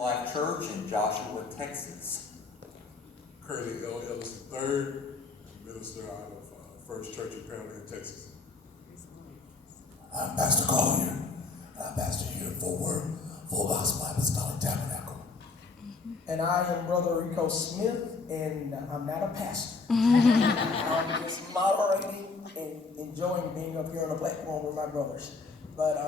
Life Church in Joshua, Texas. Currently L. Ellis III, minister out of First Church in Pearland, Texas. I'm Pastor Collier. I'm pastor here at Fort Worth, Full Gospel Apostolic Tabernacle. And I am Brother Rico Smith, and I'm not a pastor. I'm just moderating and enjoying being up here on the platform with my brothers. But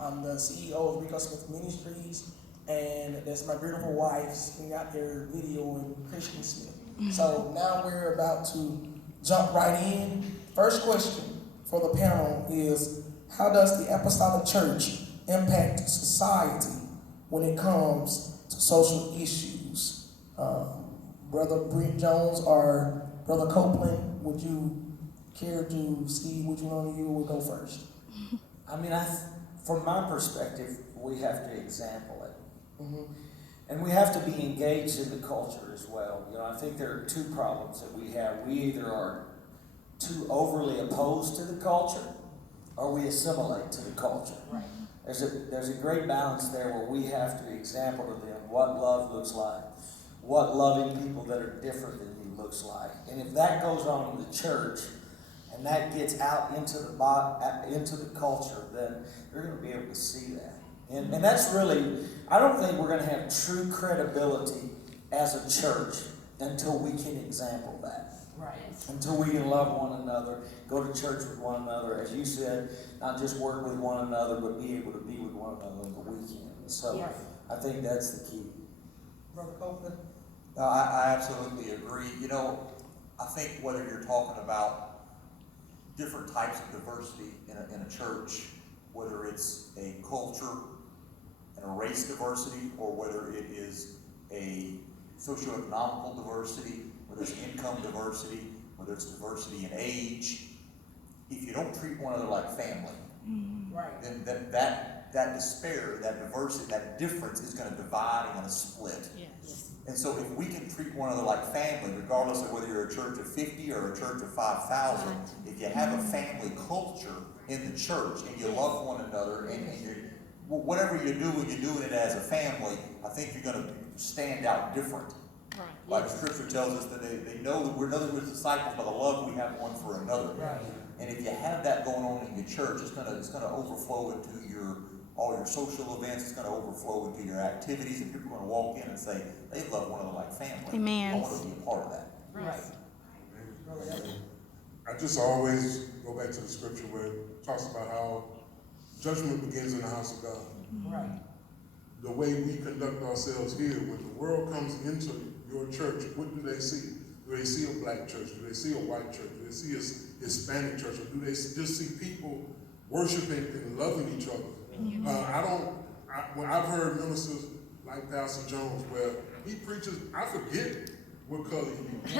I'm the CEO of Rico Smith Ministries, and that's my beautiful wife sitting out there videoing Christian Smith. So now we're about to jump right in. First question for the panel is, how does the Apostolic Church impact society when it comes to social issues? Brother Brent Jones or Brother Copeland, would you care to see which one of you will go first? I mean, from my perspective, we have to example it. Mm-hmm. And we have to be engaged in the culture as well. You know, I think there are two problems that we have. We either are too overly opposed to the culture, or we assimilate to the culture. Right. There's a great balance there where we have to example to them what love looks like, what loving people that are different than you looks like. And if that goes on in the church, and that gets out into the culture, then you're going to be able to see that. And that's really, I don't think we're going to have true credibility as a church until we can example that. Right. Until we can love one another, go to church with one another, as you said, not just work with one another, but be able to be with one another on the weekend. So Yes. I think that's the key. Brother Copeland? No, I absolutely agree. You know, I think whether you're talking about different types of diversity in a church, whether it's a culture and a race diversity, or whether it is a socioeconomical diversity, whether it's income diversity, whether it's diversity in age, if you don't treat one another like family, Right. then that despair, that diversity, that difference is going to divide and going to split. Yes. And so if we can treat one another like family, regardless of whether you're a church of 50 or a church of 5,000, if you have a family culture in the church and you love one another and you, whatever you do when you're doing it as a family, I think you're going to stand out different. Right. Like Scripture tells us that they know that we're disciples by the love we have one for another. Right. And if you have that going on in your church, it's gonna overflow into all your social events. It's gonna overflow into your activities, and people are gonna walk in and say they love one another like family. Amen. I want to be a part of that. Right. Brother Ellis? I just always go back to the scripture where it talks about how judgment begins in the house of God. Right. The way we conduct ourselves here, when the world comes into your church, what do they see? Do they see a black church? Do they see a white church? Do they see a Hispanic church? Or do they just see people worshiping and loving each other? I've heard ministers like Pastor Jones where he preaches, I forget what color he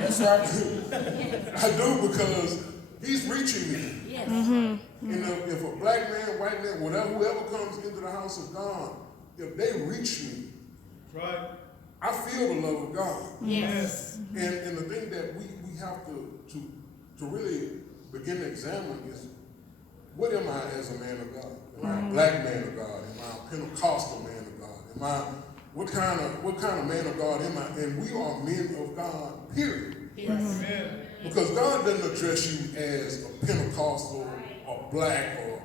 is. That's right. I do, because he's reaching me. Yes. And if a black man, white man, whoever comes into the house of God, if they reach me, Right. I feel the love of God. Yes. And the thing that we have to really begin to examine is, what am I as a man of God? Am I a black man of God? Am I a Pentecostal man of God? What kind of man of God am I? And we are men of God, period. Yes. Amen. Because God doesn't address you as a Pentecostal or black or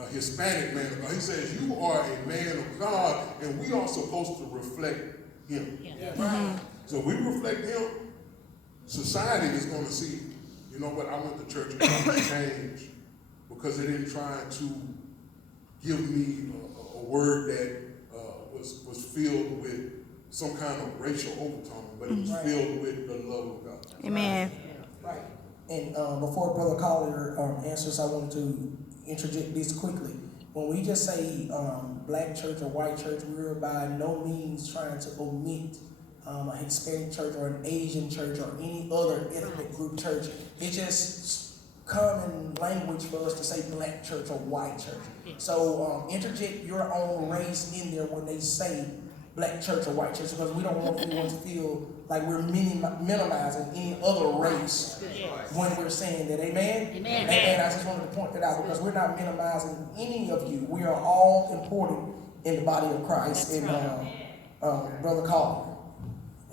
a Hispanic man of God. He says you are a man of God, and we are supposed to reflect Him. Yes. Right. So we reflect Him, society is going to see, you know what, I went to church and got change because they didn't try to give me a word that was filled with some kind of racial overtone, but it was filled with the love of God. Amen. Right. And before Brother Collier answers, I wanted to interject this quickly. When we just say black church or white church, we're by no means trying to omit a Hispanic church or an Asian church or any other ethnic group church. It's just common language for us to say black church or white church. So interject your own race in there when they say black church or white church, because we don't want anyone to feel like we're minimizing any other race when we're saying that. Amen? Amen. I just wanted to point that out, because we're not minimizing any of you. We are all important in the body of Christ. That's And right. Brother Carter.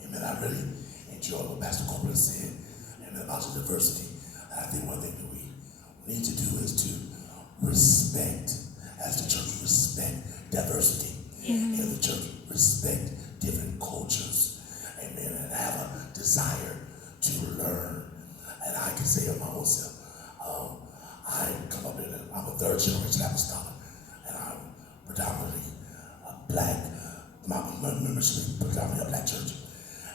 Amen. I really enjoy what Pastor Copeland said and about the diversity. I think one thing that we need to do is to respect, as the church, respect diversity. In the church, respect different cultures. Amen. And have a desire to learn. And I can say of my own self, I come up in I'm a third generation apostolic, and I'm predominantly a black, my membership is predominantly a black church.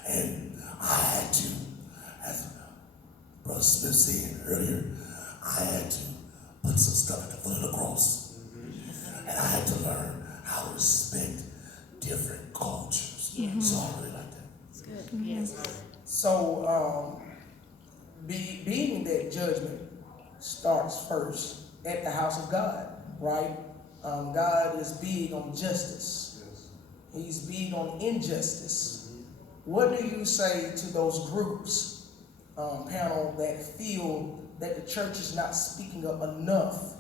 And I had to, as Brother Smith said earlier, I had to put some stuff at the foot of the cross. And I had to learn how to respect different cultures. So I really like that. It's good. Yes. So, being that judgment starts first at the house of God, right? God is big on justice. He's big on injustice. What do you say to those groups, panel, that feel that the church is not speaking up enough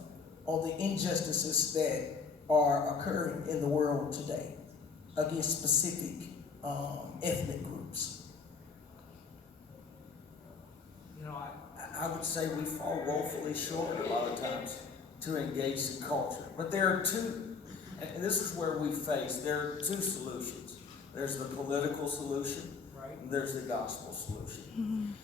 on the injustices that are occurring in the world today against specific ethnic groups? You know, I would say we fall woefully short a lot of times to engage the culture. But there are two, and this is where we face, there are two solutions. There's the political solution, Right. and there's the gospel solution.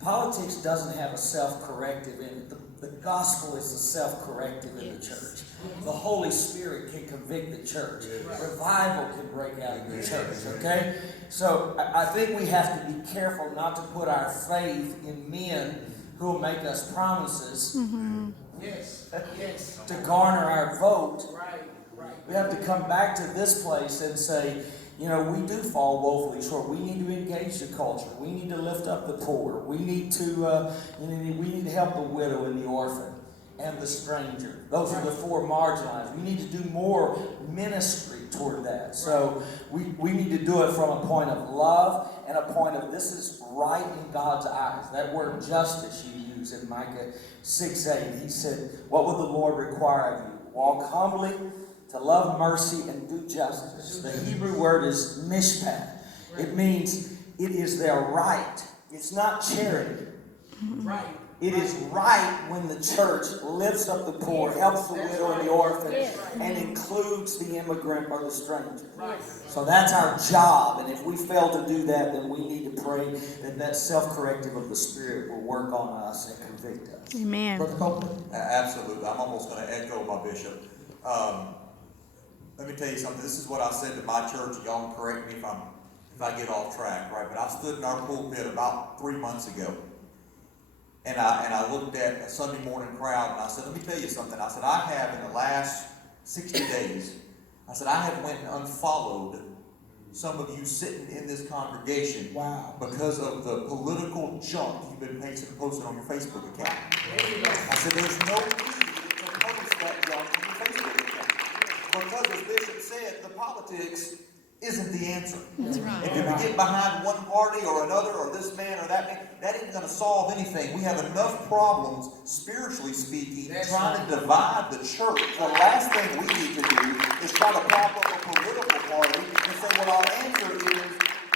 Politics doesn't have a self-corrective in it. The gospel is the self-corrective in the church. The Holy Spirit can convict the church. Revival can break out in the church, okay? So I think we have to be careful not to put our faith in men who will make us promises Yes, yes. to garner our vote. Right, right. We have to come back to this place and say, you know, we do fall woefully short. We need to engage the culture. We need to lift up the poor. We need to we need to help the widow and the orphan and the stranger. Those are the four marginalized. We need to do more ministry toward that. So we need to do it from a point of love and a point of this is right in God's eyes. That word justice you use in Micah 6:8. He said, what will the Lord require of you? Walk humbly, to love mercy and do justice. The Hebrew word is mishpat. It means it is their right. It's not charity. Right. It is right when the church lifts up the poor, helps the widow and the orphan, and includes the immigrant or the stranger. So that's our job. And if we fail to do that, then we need to pray that that self-corrective of the Spirit will work on us and convict us. Amen. Brother Copeland? Absolutely. I'm almost going to echo my bishop. Let me tell you something. This is what I said to my church. Y'all can correct me if I get off track, right? But I stood in our pulpit about 3 months ago, and I looked at a Sunday morning crowd, and I said, let me tell you something. I said, I have in the last 60 days, I said, I have went and unfollowed some of you sitting in this congregation. Wow. Because of the political junk you've been posting on your Facebook account. I said, there's no need to post that junk on your Facebook account. Because as Bishop said, the politics isn't the answer. That's right. If you get behind one party or another or this man or that man, that isn't going to solve anything. We have enough problems, spiritually speaking, trying to divide the church. The last thing we need to do is try to prop up a political party and say, well, our answer is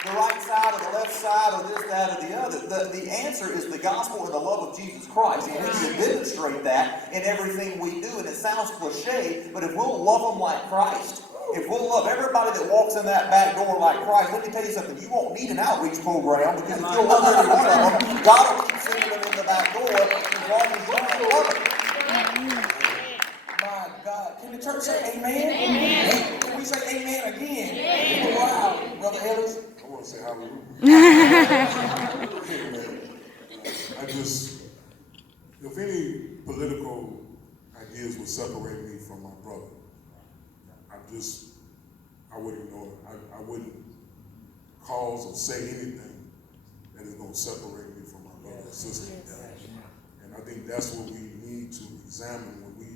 the right side or the left side or this, that, or the other. The answer is the gospel and the love of Jesus Christ. And we need to demonstrate that in everything we do. And it sounds cliche, but if we'll love them like Christ, if we'll love everybody that walks in that back door like Christ, let me tell you something, you won't need an outreach program because if you'll love every one of them, God will keep sending them in the back door as long as you love them. My God. Can the church say amen? Amen. Can we say amen again? Wow. Brother Ellis? I want to say hallelujah. I just, if any political ideas would separate me from my brother, I wouldn't know. I wouldn't cause or say anything that is going to separate me from my brother and sister. And I think that's what we need to examine when we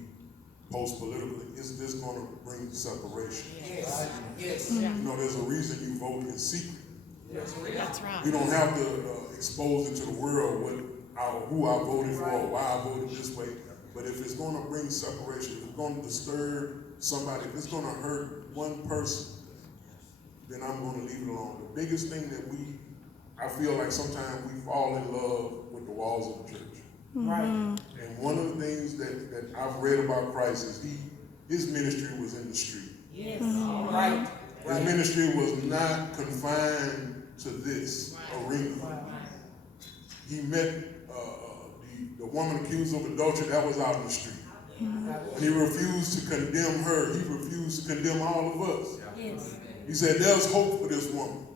post politically. Is this going to bring separation? Yes. Yes. You know, there's a reason you vote in secret. That's right. We don't have to expose it to the world who I voted for or why I voted this way. But if it's going to bring separation, if it's going to disturb somebody, if it's going to hurt one person, then I'm gonna leave it alone. The biggest thing that I feel like sometimes we fall in love with the walls of the church. Right. And one of the things that I've read about Christ is his ministry was in the street. Right. His ministry was not confined to this arena. He met the woman accused of adultery, that was out in the street. When he refused to condemn her, he refused to condemn all of us. He said, there's hope for this woman.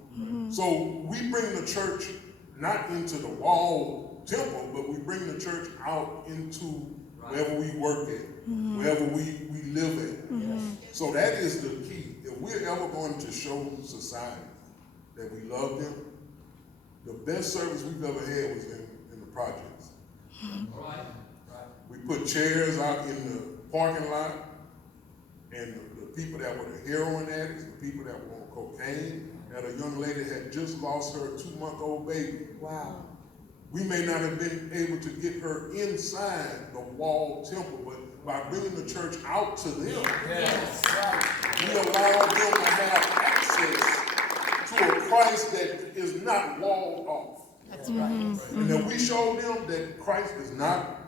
So we bring the church not into the wall temple, but we bring the church out into wherever we work at, wherever we live at. So that is the key. If we're ever going to show society that we love them, the best service we've ever had was in the projects. We put chairs out in the parking lot, and the people that were the heroin addicts, the people that were on cocaine, and a young lady had just lost her 2-month-old baby. Wow. We may not have been able to get her inside the walled temple, but by bringing the church out to them, we allow them to have access to a Christ that is not walled off. That's right. And if we show them that Christ is not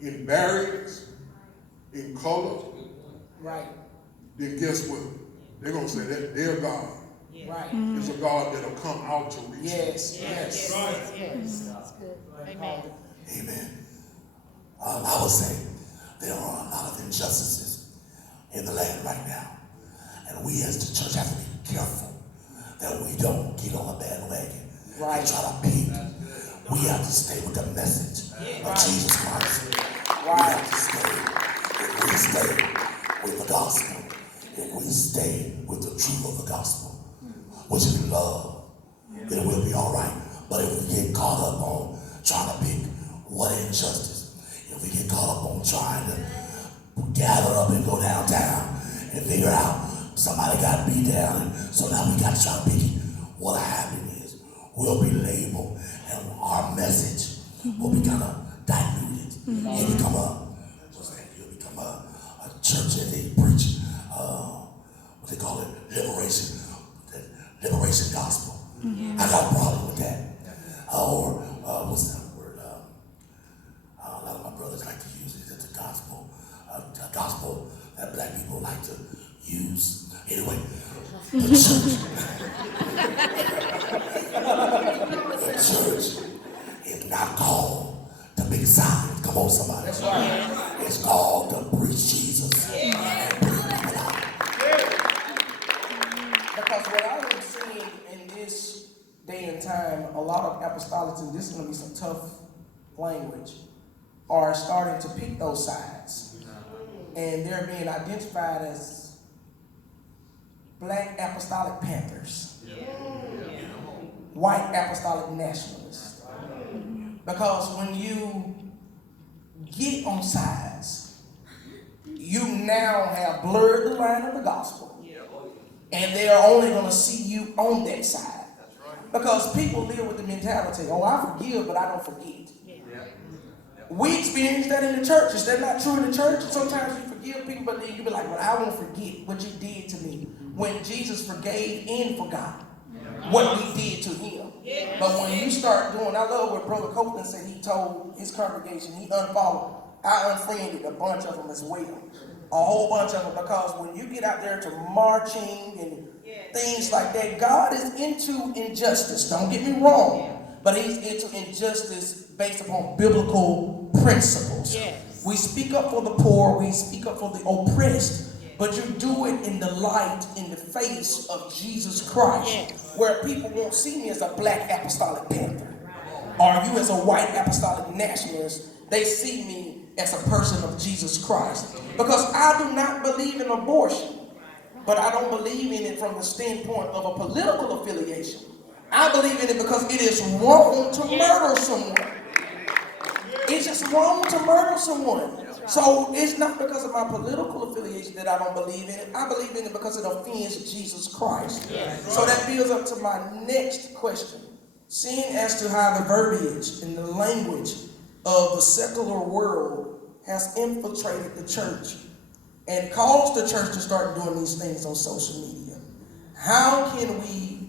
in barriers, in color, Right. then guess what? They're going to say that their God Right. is a God that'll come out to reach them. Yes. Yes. Yes. That's good. Amen. Amen. I would say there are a lot of injustices in the land right now. And we as the church have to be careful that we don't get on a bandwagon Right. and try to peak. We have to stay with the message of Jesus Christ. We have to stay. If we stay with the gospel, if we stay with the truth of the gospel, which is love, then we'll be all right. But if we get caught up on trying to pick what injustice, if we get caught up on trying to gather up and go downtown and figure out somebody got beat down, and so now we got to try to pick it, what'll happen is we'll be labeled and our message will be kind of diluted. It'll become a church that they preach, what they call it, liberation gospel. I got a problem with that. Or what's that word? A lot of my brothers like to use it as a gospel that black people like to use. Anyway, the church is not called to pick sides. Come on, somebody. That's right. It's called to preach Jesus. And bring people out. Because what I've been seeing in this day and time, a lot of apostolics, and this is going to be some tough language, are starting to pick those sides. And they're being identified as Black Apostolic Panthers, White Apostolic Nationalists. Because when you get on sides, you now have blurred the line of the gospel. And they're only going to see you on that side. Because people live with the mentality, oh, I forgive, but I don't forget. We experience that in the church. Is that not true in the church? Sometimes you forgive people, but then you be like, well, I won't forget what you did to me. When Jesus forgave and forgot what we did to him. But when you start doing, I love what Brother Copeland said, he told his congregation, he unfollowed. I unfriended a bunch of them as well. A whole bunch of them, because when you get out there to marching and things like that, God is into injustice. Don't get me wrong. But he's into injustice based upon biblical principles. Yes. We speak up for the poor, we speak up for the oppressed, but you do it in the light, in the face of Jesus Christ. Yes. Where people won't see me as a Black Apostolic Panther, or you as a White Apostolic Nationalist. They see me as a person of Jesus Christ. Because I do not believe in abortion, but I don't believe in it from the standpoint of a political affiliation. I believe in it because it is wrong to murder someone. It's just wrong to murder someone. So it's not because of my political affiliation that I don't believe in it. I believe in it because it offends Jesus Christ. So that builds up to my next question. Seeing as to how the verbiage and the language of the secular world has infiltrated the church, and cause the church to start doing these things on social media, how can we,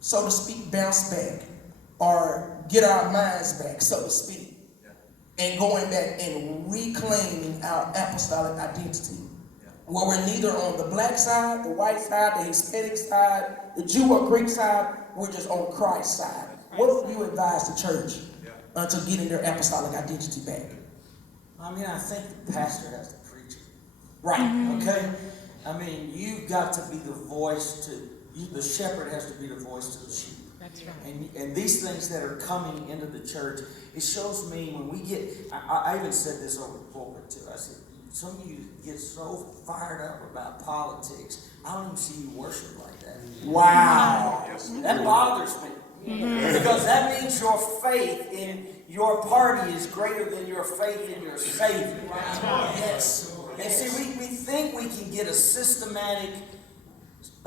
so to speak, bounce back or get our minds back, so to speak, and going back and reclaiming our apostolic identity? Where we're neither on the black side, the white side, the Hispanic side, the Jew or Greek side, we're just on Christ's side. What would you advise the church to getting their apostolic identity back? I mean, I think the pastor has to preach it. Right. Okay? I mean, you've got to be the voice the shepherd has to be the voice to the sheep. That's right. And these things that are coming into the church, it shows me when we get, I even said this over the pulpit too. I said, some of you get so fired up about politics, I don't even see you worship like that. Wow. That bothers me. Because that means your faith in your party is greater than your faith in your Savior. Yes. And see, we think we can get a systematic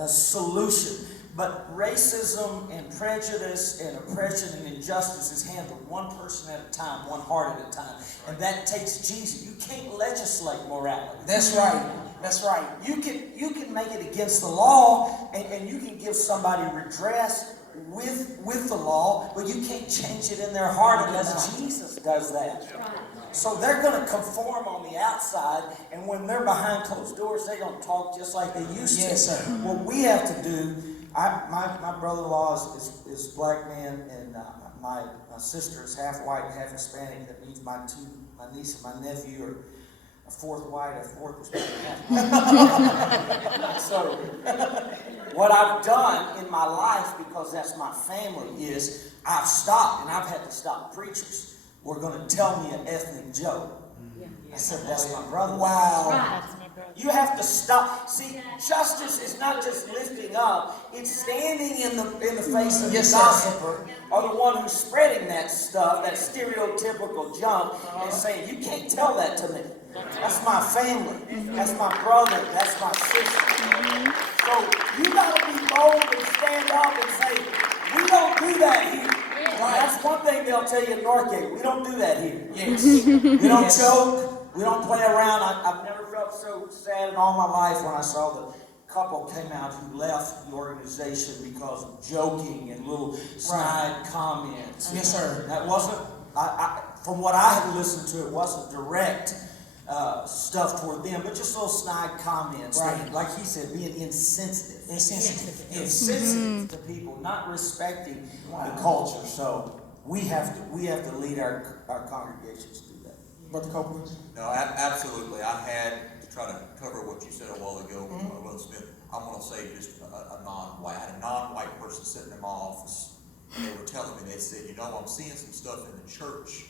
solution. But racism and prejudice and oppression and injustice is handled one person at a time, one heart at a time. And that takes Jesus. You can't legislate morality. That's right. That's right. You can make it against the law, and you can give somebody redress with the law, but you can't change it in their heart unless Jesus does that. So they're going to conform on the outside, and when they're behind closed doors, they're going to talk just like they used to. Yes, sir. What we have to do, my brother-in-law is black man, and my sister is half white and half Hispanic. That means my niece and my nephew are a fourth white, a fourth Hispanic, half white. So what I've done in my life, because that's my family, is I've stopped, and I've had to stop preachers. We're going to tell me an ethnic joke. I said, that's my brother. Wow. That's my brother. You have to stop. See, justice is not just lifting up, it's standing in the face of Yes, the sir. gossiper or the one who's spreading that stuff, that stereotypical junk, and saying, you can't tell that to me. That's my family. That's my brother. That's my sister. So you got to be bold and stand up and say, we don't do that here. That's one thing they'll tell you in Northgate. We don't do that here. Yes. We don't joke. We don't play around. I've never felt so sad in all my life when I saw the couple came out who left the organization because of joking and little snide comments. Yes, sir. That wasn't, from what I had listened to, it wasn't direct stuff toward them, but just little snide comments. Right. Like he said, being insensitive. Insensitive. Yes. Insensitive to people, not respecting the culture. So we have to lead our congregations to do that. Brother Copeland? No, absolutely. I had to try to cover what you said a while ago, Brother Smith. I'm going to say just a non-white. I had a non-white person sitting in my office, and they were telling me, they said, I'm seeing some stuff in the church,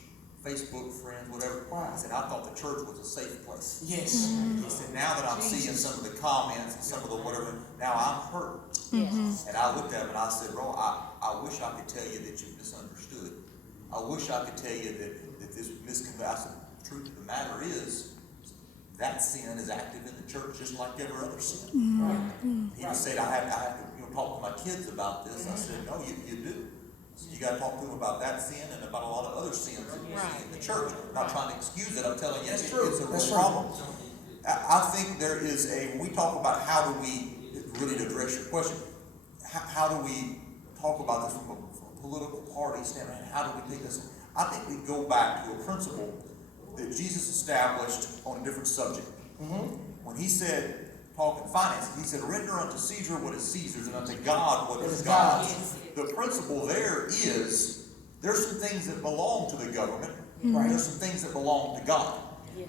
Facebook friends, whatever. Wow. I said, I thought the church was a safe place. Yes. He said, now that I'm seeing some of the comments and some of the whatever, now I'm hurt. Yes. And I looked at him and I said, bro, I wish I could tell you that you misunderstood. I wish I could tell you that this misconception. I said, the truth of the matter is, that sin is active in the church just like every other sin. He just said, I have to talk to my kids about this. I said, no, you do. You got to talk to them about that sin and about a lot of other sins that you see in the church. I'm not trying to excuse it. I'm telling you, it's a real problem. I think there is when we talk about how do we, really to address your question, how do we talk about this from a political party standpoint? How do we take this? I think we go back to a principle that Jesus established on a different subject. When he said, talking finance, he said, render unto Caesar what is Caesar's and unto God what is God's. The principle there is, there's some things that belong to the government, there's some things that belong to God.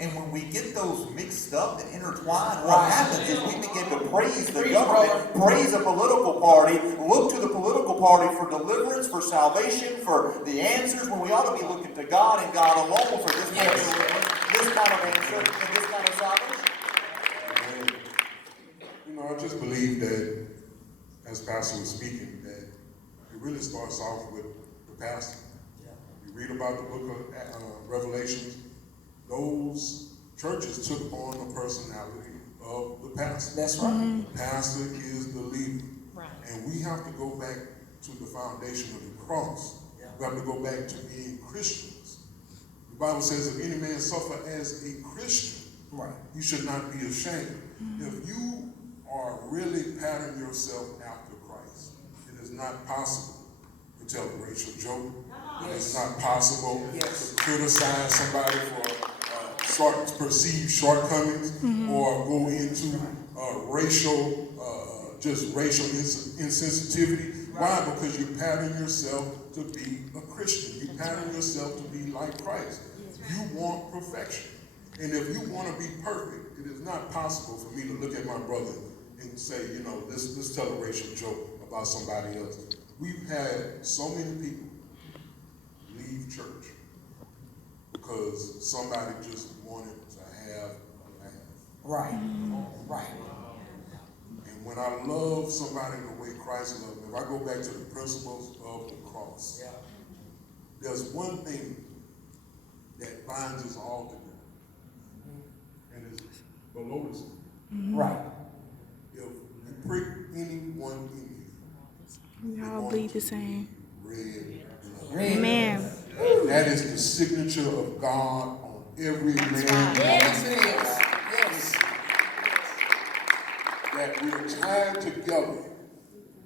And when we get those mixed up and intertwined, what happens is we begin to praise the government, praise a political party, look to the political party for deliverance, for salvation, for the answers, when we ought to be looking to God and God alone for this kind of deliverance, this kind of answer, and this kind of salvation. I just believe that, as Pastor was speaking, that it really starts off with the pastor. You read about the book of Revelations. Those churches took on the personality of the pastor. That's right. The pastor is the leader. Right. And we have to go back to the foundation of the cross. We have to go back to being Christians. The Bible says, if any man suffer as a Christian, Right. You should not be ashamed. If you are really patterning yourself after Christ, it is not possible to tell a racial joke. It is not possible Yes. to criticize somebody for perceived shortcomings or go into racial insensitivity. Why? Because you pattern yourself to be a Christian. You pattern yourself to be like Christ. You want perfection. And if you want to be perfect, it is not possible for me to look at my brother and say, you know, let's tell a racial joke about somebody else. We've had so many people leave church because somebody just wanted to have a laugh. Right. Right. And when I love somebody the way Christ loved them, if I go back to the principles of the cross, there's one thing that binds us all together. And it's below the skin. Right. If you prick anyone in you, We they're all going bleed to the same. be red blood. Amen. That is the signature of God on every man. Yes, it is. Yes. That we're tied together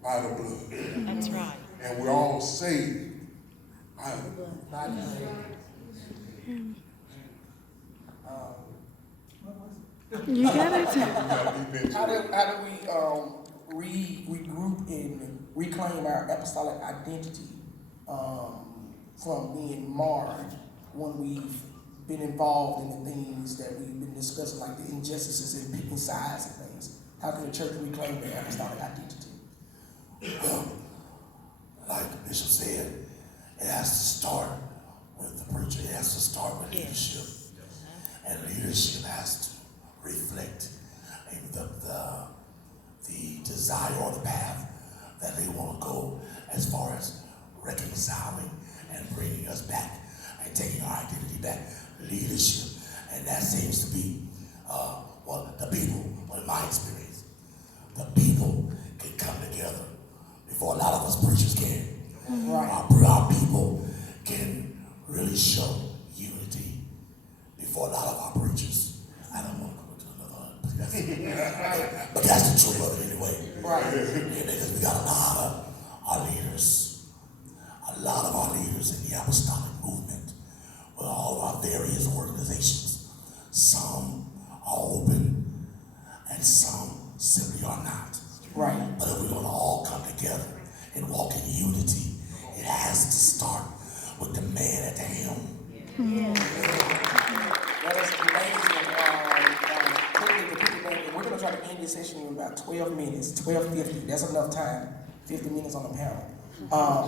by the blood. That's right. And we're all saved by the blood. By the way. You got it. How do we regroup and reclaim our apostolic identity from being marred when we've been involved in the things that we've been discussing, like the injustices and picking sides and things? How can the church reclaim their apostolic identity? Like the bishop said, it has to start with the preacher. It has to start with leadership. And leadership has to reflect the desire or the path that they want to go as far as reconciling and bringing us back and taking our identity back. Leadership. And that seems to be, the people, in my experience, the people can come together before a lot of us preachers can. Right. Our people can really show unity before a lot of our preachers. I don't want to go into another, but that's the truth of it anyway. Right. Yeah, because we got a lot of our leaders in the apostolic movement, with all of our various organizations. Some are open and some simply are not. Right. But if we're going to all come together and walk in unity, it has to start with the man at the helm. That is amazing. Quickly to piggyback, we're going to try to end this session in about 12 minutes, 12:50. That's enough time. 50 minutes on the panel.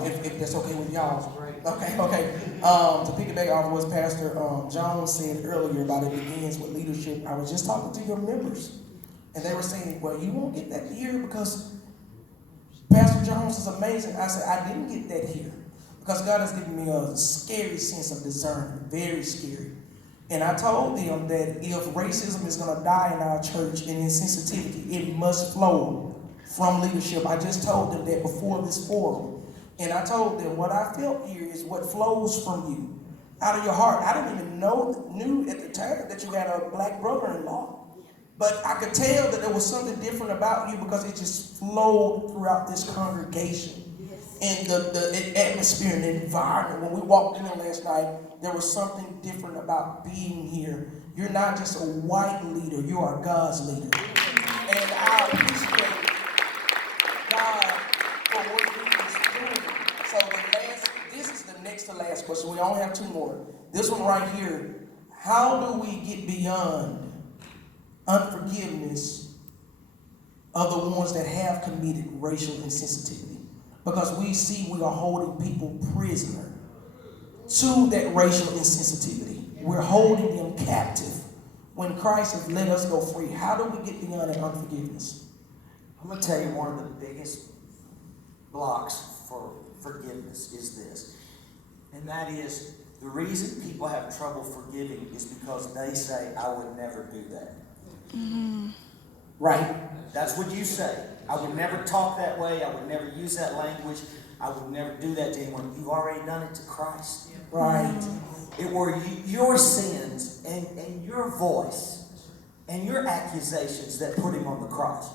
If that's okay with y'all. Okay. To piggyback off what Pastor Jones said earlier about it begins with leadership, I was just talking to your members, and they were saying, well, you won't get that here because Pastor Jones is amazing. I said, I didn't get that here because God has given me a scary sense of discernment, very scary. And I told them that if racism is going to die in our church and insensitivity, it must flow from leadership. I just told them that before this forum. And I told them what I felt here is what flows from you, out of your heart. I didn't even knew at the time that you had a black brother-in-law. But I could tell that there was something different about you because it just flowed throughout this congregation. And the atmosphere and the environment. When we walked in there last night, there was something different about being here. You're not just a white leader, you are God's leader. And I appreciate God for what He is doing. So this is the next to last question. We only have two more. This one right here. How do we get beyond unforgiveness of the ones that have committed racial insensitivity? Because we see we are holding people prisoner to that racial insensitivity. We're holding them captive when Christ has let us go free. How do we get beyond that unforgiveness? I'm going to tell you one of the biggest blocks for forgiveness is this. And that is the reason people have trouble forgiving is because they say, I would never do that. Mm-hmm. Right. That's what you say. I would never talk that way. I would never use that language. I would never do that to anyone. You've already done it to Christ. Right. It were your sins and your voice and your accusations that put him on the cross.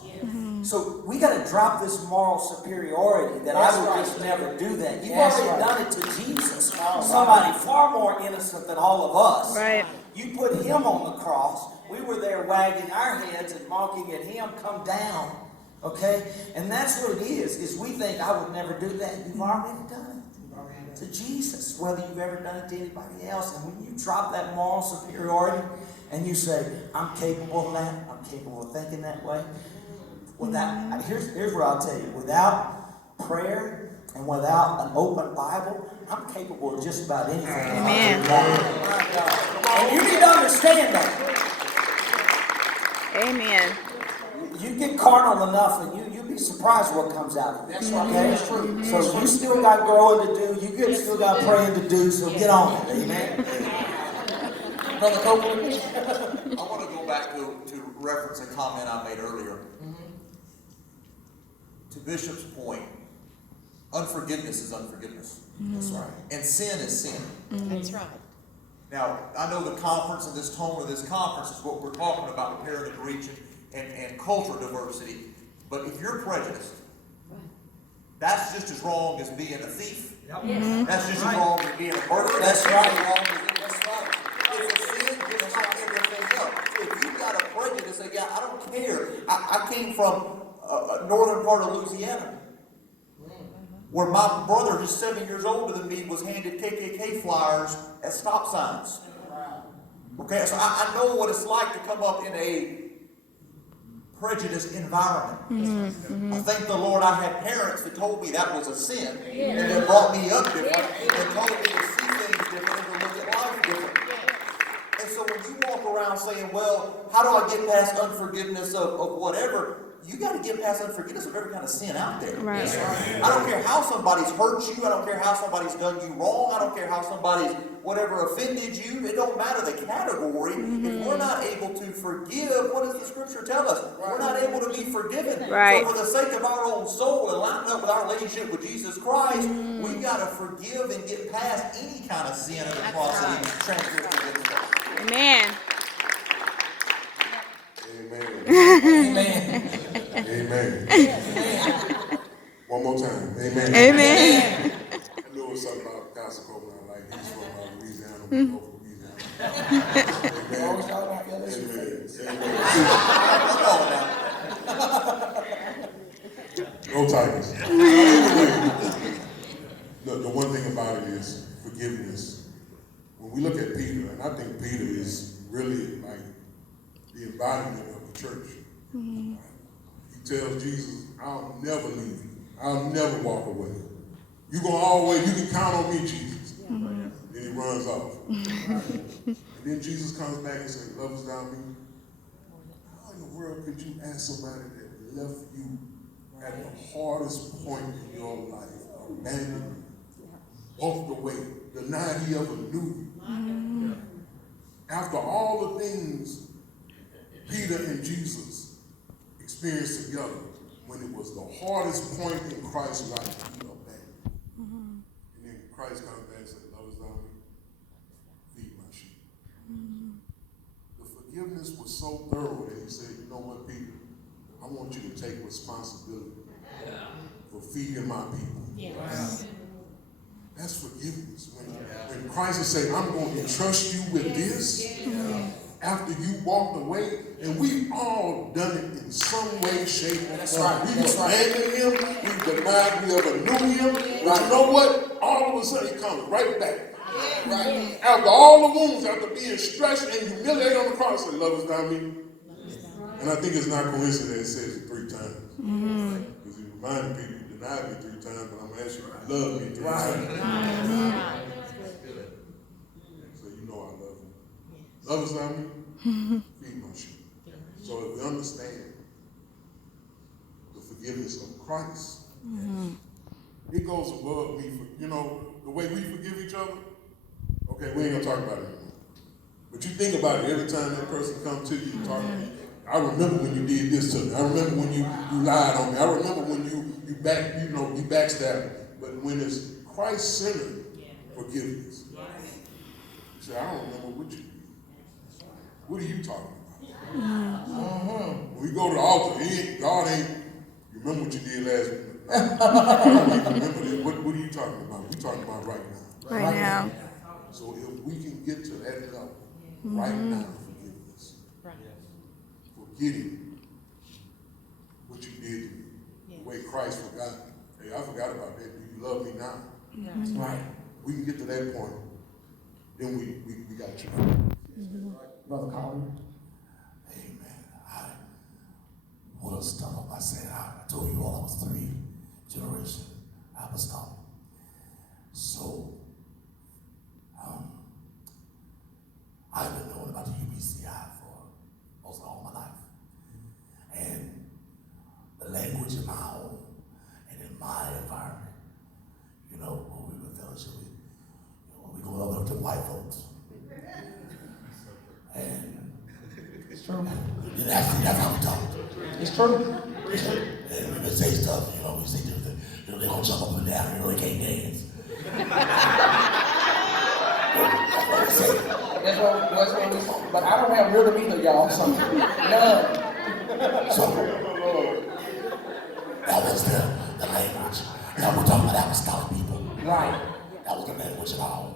So we got to drop this moral superiority that That's I would right. just never do that. You've That's already right. done it to Jesus, somebody far more innocent than all of us. Right. You put him on the cross. We were there wagging our heads and mocking at him. Come down, okay? And that's what it is we think, I would never do that. You've already done it to Jesus, whether you've ever done it to anybody else. And when you drop that moral superiority and you say, I'm capable of that, I'm capable of thinking that way, here's what I'll tell you. Without prayer and without an open Bible, I'm capable of just about anything. Amen. And you need to understand that. Amen. You get carnal enough and you'll be surprised what comes out of it. That's right. Okay? That's true. So you still got growing to do, still got praying to do, so get on it. Amen. Brother Copeland. I want to go back to reference a comment I made earlier. To Bishop's point, unforgiveness is unforgiveness. That's right. And sin is sin. That's right. Now, I know the conference and this tone of this conference is what we're talking about, repairing the breach and cultural diversity. But if you're prejudiced, that's just as wrong as being a thief. That's just as wrong as being a murderer. That's just right. as wrong as that's right. It's a sin just like everything else. So if you've got a prejudice, say, yeah, I don't care. I came from a northern part of Louisiana, where my brother, who's 7 years older than me, was handed KKK flyers at stop signs. Okay, so I know what it's like to come up in a prejudiced environment. I thank the Lord I had parents that told me that was a sin, and that brought me up different, and told me to see things different and to look at life different. And so when you walk around saying, well, how do I get past unforgiveness of whatever? You got to get past unforgiveness of every kind of sin out there. Right. I don't care how somebody's hurt you. I don't care how somebody's done you wrong. I don't care how somebody's whatever offended you. It don't matter the category. If we're not able to forgive, what does the scripture tell us? We're not able to be forgiven. Right. So for the sake of our own soul and lining up with our relationship with Jesus Christ, we got to forgive and get past any kind of sin and atrocity transgression. Amen. Amen. Amen. Amen. One more time. Amen. Amen. I knew it was something about Pastor Copeland. Like he's from Louisiana. We go from Louisiana. You always talk about the other Amen. No tigers. Anyway, the one thing about it is forgiveness. When we look at Peter, and I think Peter is really like the embodiment of the church. He tells Jesus, I'll never leave you. I'll never walk away. You're going to always, you can count on me, Jesus. Then he runs off. And then Jesus comes back and says, love us down me. How in the world could you ask somebody that left you at the hardest point in your life, abandoned you, walked away, denied he ever knew you? After all the things Peter and Jesus experienced together, when it was the hardest point in Christ's life, he abandoned. And then Christ comes back and says, love us down me, feed my sheep. The forgiveness was so thorough that he said, you know what, Peter, I want you to take responsibility for feeding my people. Yes. That's forgiveness. When Christ is saying, I'm going to trust you with this, after you walked away, and we've all done it in some way, shape, or form. We've abandoned him, we've denied we ever knew him, but you know what? All of a sudden he comes right back. Right? After all the wounds, after being stretched and humiliated on the cross, and love us down me. And I think it's not coincidence that it says it 3 times. Because he reminded people, you denied me 3 times, but I'm going to ask you to love me 3 times. So you know I love you. Love us down me, feed my sheep. So if we understand the forgiveness of Christ, it goes above me. The way we forgive each other, okay, we ain't going to talk about it anymore. But you think about it every time that person comes to you and talk to you. I remember when you did this to me. I remember when you lied on me. I remember when you backstabbed me. But when it's Christ-centered forgiveness, you say, I don't remember what you did. What are you talking about? When we go to the altar, God ain't, you remember what you did last week? Remember this. What are you talking about? We're talking about right now. Right now. So if we can get to that level, right now, forgiveness. Forgetting what you did to me. The way Christ forgot. Hey, I forgot about that. Do you love me now? Right. We can get to that point, then we got you. Brother Colin. Amen. I want to start off by saying I told you all I was 3 generation apostolic. So I've been knowing about the UBCI for most of all my life. And the language in my home and in my environment, you know, when we were fellowship, when we go over to white folks. And It's true. that's how we talk. It's true. And we would say stuff, you know, we say different things. You know, they're gonna jump up and down, you know, they can't dance. That's what we, but I don't have rhythm either, y'all, so none. So that was the language. Now we're talking about apostolic people. Right. That was the language of our home.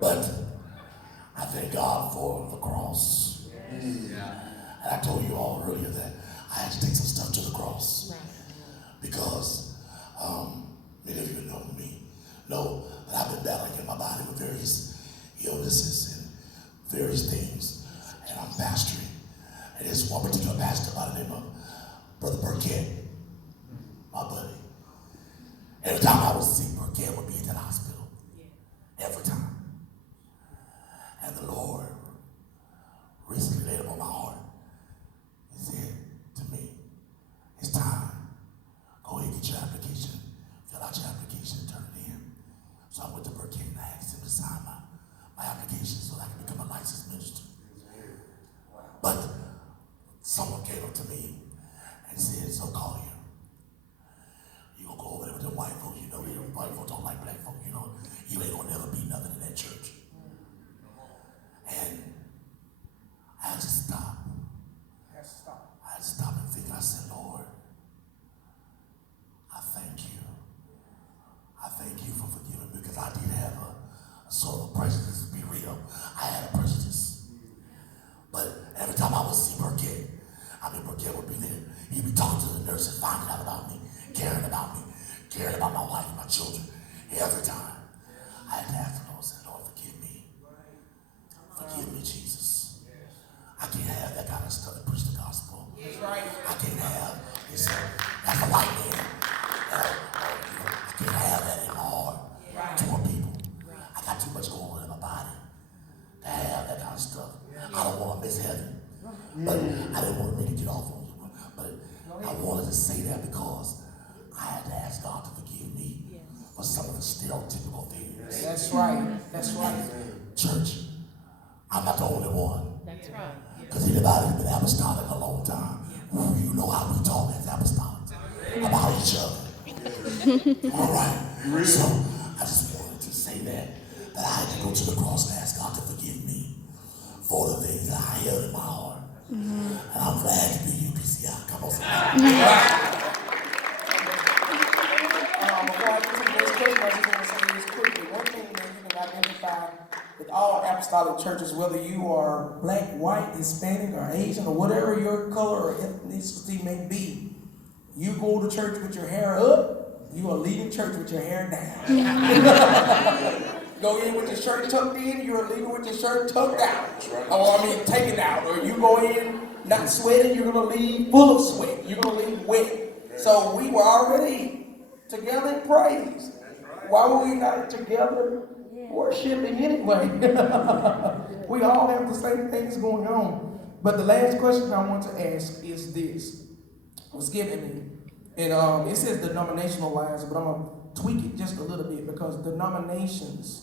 But I thank God for the cross. And I told you all earlier that I had to take some stuff to the cross. Because many of you know me, know that I've been battling in my body with various illnesses and various things. And I'm pastoring. And there's one particular pastor by the name of Brother Burkett, my buddy. Every time I was sick, Burkett would be in the hospital. Every time. And the Lord recently laid upon my heart. He said to me, it's time. Go ahead and get your application. Fill out your application and turn it in. So I went to Burkett and I asked him to sign my application so that I could become a licensed minister. But someone came up to me and said, so call you. You gonna go over there with the white folks, you know, the white folks don't like black folks, you know, you ain't gonna never be nothing in that church. And I had to stop. I had to stop and think. I said, Lord, I thank you. I thank you for forgiving me because I did have a sort of prejudice, to be real. I had a prejudice. But every time I would see Burkett, Burkett would be there. He'd be talking to the nurses, finding out about me, caring about my wife and my children. Every time I had to ask the Lord, I said, Lord, forgive me. Forgive me, Jesus. I can't have that kind of stuff to preach the gospel. That's right. I can't have this, that's a white man. I can't have that in my heart toward people. I got too much going on in my body to have that kind of stuff. I don't want to miss heaven. But I didn't want me to get off on you. But I wanted to say that because I had to ask God to forgive me for some of the stereotypical things. That's right. That's right. Church, I'm not the only one. That's right. Because anybody who's been apostolic a long time, you know how we talk as apostolics about each other. All right. So I just wanted to say that I had to go to the cross and ask God to forgive me for the things that I held in my heart. And I'm glad to be UPCI. Come on, somebody. Before I get to this statement, I just want to say this quickly. One thing that you can identify with all apostolic churches, whether you are black, white, Hispanic, or Asian, or whatever your color or ethnicity may be, you go to church with your hair up, you are leaving church with your hair down. Go in with your shirt tucked in, you're leaving with your shirt tucked out. Or taken out. Or you go in not sweating, you're gonna leave full of sweat. You're gonna leave wet. So we were already together in praise. Why were we not together worshiping anyway? We all have the same things going on. But the last question I want to ask is this. It was given me. And it says denominational lines, but I'm gonna tweak it just a little bit because denominations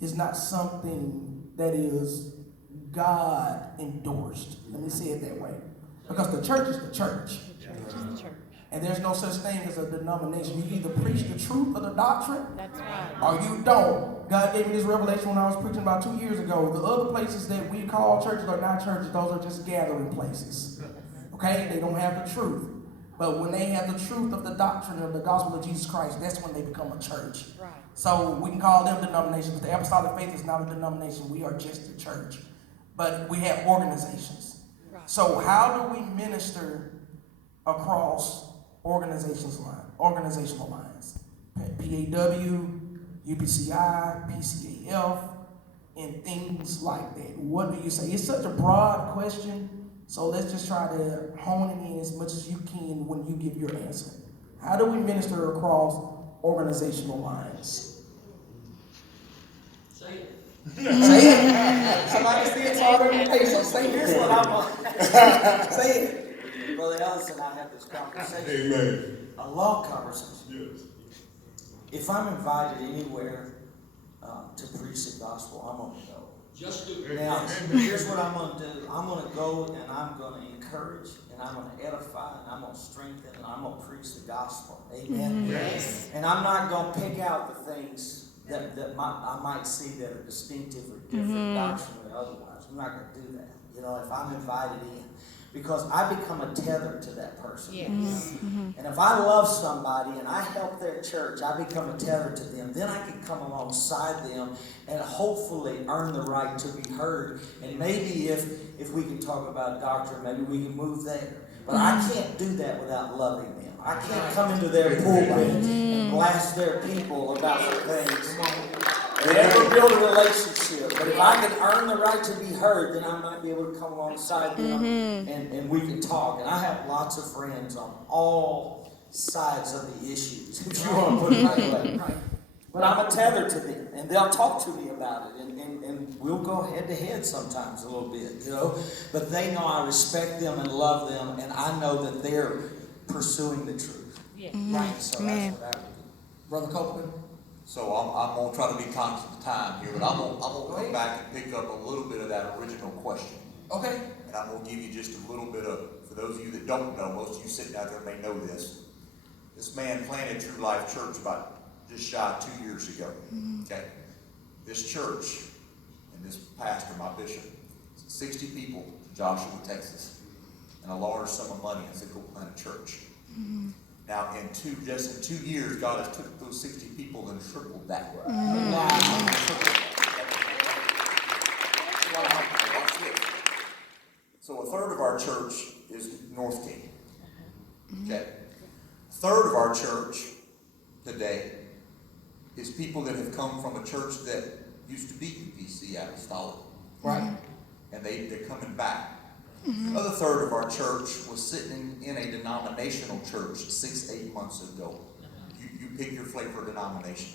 is not something that is God endorsed. Let me say it that way. Because the church is the church. The church is the church. And there's no such thing as a denomination. You either preach the truth of the doctrine That's right. or you don't. God gave me this revelation when I was preaching about 2 years ago. The other places that we call churches are not churches. Those are just gathering places. Okay? They don't have the truth. But when they have the truth of the doctrine of the gospel of Jesus Christ, that's when they become a church. Right. So we can call them denominations. The apostolic faith is not a denomination. We are just a church. But we have organizations. Right. So how do we minister across organizational lines? PAW, UPCI, PCAF, and things like that. What do you say? It's such a broad question, so let's just try to hone it in as much as you can when you give your answer. How do we minister across organizational lines? Say it. Say it. Somebody say it's already patient. Say it. Here's what I'm Say it. Brother Ellis and I had this conversation. Amen. A long conversation. Yes. If I'm invited anywhere to preach the gospel, I'm going to go. Just do it. Now, here's what I'm going to do. I'm going to go and I'm going to encourage and I'm going to edify and I'm going to strengthen and I'm going to preach the gospel. Amen? Yes. And I'm not going to pick out the things that I might see that are distinctive or different doctrinally or otherwise. I'm not going to do that. You know, if I'm invited in. Because I become a tether to that person. Yes. And if I love somebody and I help their church, I become a tether to them. Then I can come alongside them and hopefully earn the right to be heard. And maybe if we can talk about doctrine, maybe we can move there. But I can't do that without loving them. I can't come into their pulpit and blast their people about some things. We never build a relationship, but if I can earn the right to be heard, then I might be able to come alongside them and we can talk. And I have lots of friends on all sides of the issues, if you want to put it that way. But I'm a tether to them, and they'll talk to me about it, and we'll go head to head sometimes a little bit, you know. But they know I respect them and love them, and I know that they're pursuing the truth. Yes. Right? So that's what I would do. Brother Copeland? So I'm gonna try to be conscious of time here, but I'm gonna come back and pick up a little bit of that original question. Okay. And I'm gonna give you just a little bit of, for those of you that don't know, most of you sitting out there may know this. This man planted True Life Church about just shy of 2 years ago. Okay? This church and this pastor, my bishop, 60 people in Joshua, Texas, and a large sum of money and said, go plant a church. Now, just in 2 years, God has took those 60 people and tripled that. So a third of our church is North King. Okay? A third of our church today is people that have come from a church that used to be UPC Apostolic. Right. And they're coming back. The other third of our church was sitting in a denominational church 6-8 months ago. You pick your flavor of denomination.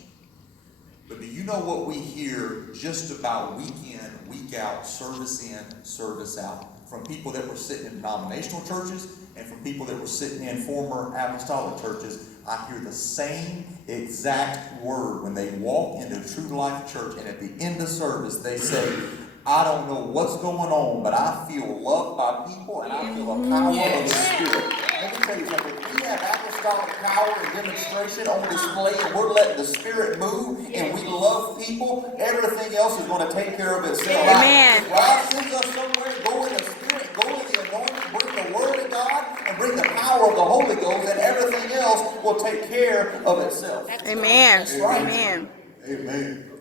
But do you know what we hear just about week in, week out, service in, service out, from people that were sitting in denominational churches and from people that were sitting in former apostolic churches? I hear the same exact word when they walk into True Life Church, and at the end of service they say, I don't know what's going on, but I feel loved by people and I feel a power of the Spirit. Let me tell you something. We have apostolic power and demonstration on display, and we're letting the Spirit move, and we love people. Everything else is going to take care of itself. Amen. God sends us somewhere, go in the Spirit, go in the anointing, bring the Word of God, and bring the power of the Holy Ghost, and everything else will take care of itself. Amen. That's right. Amen. Amen.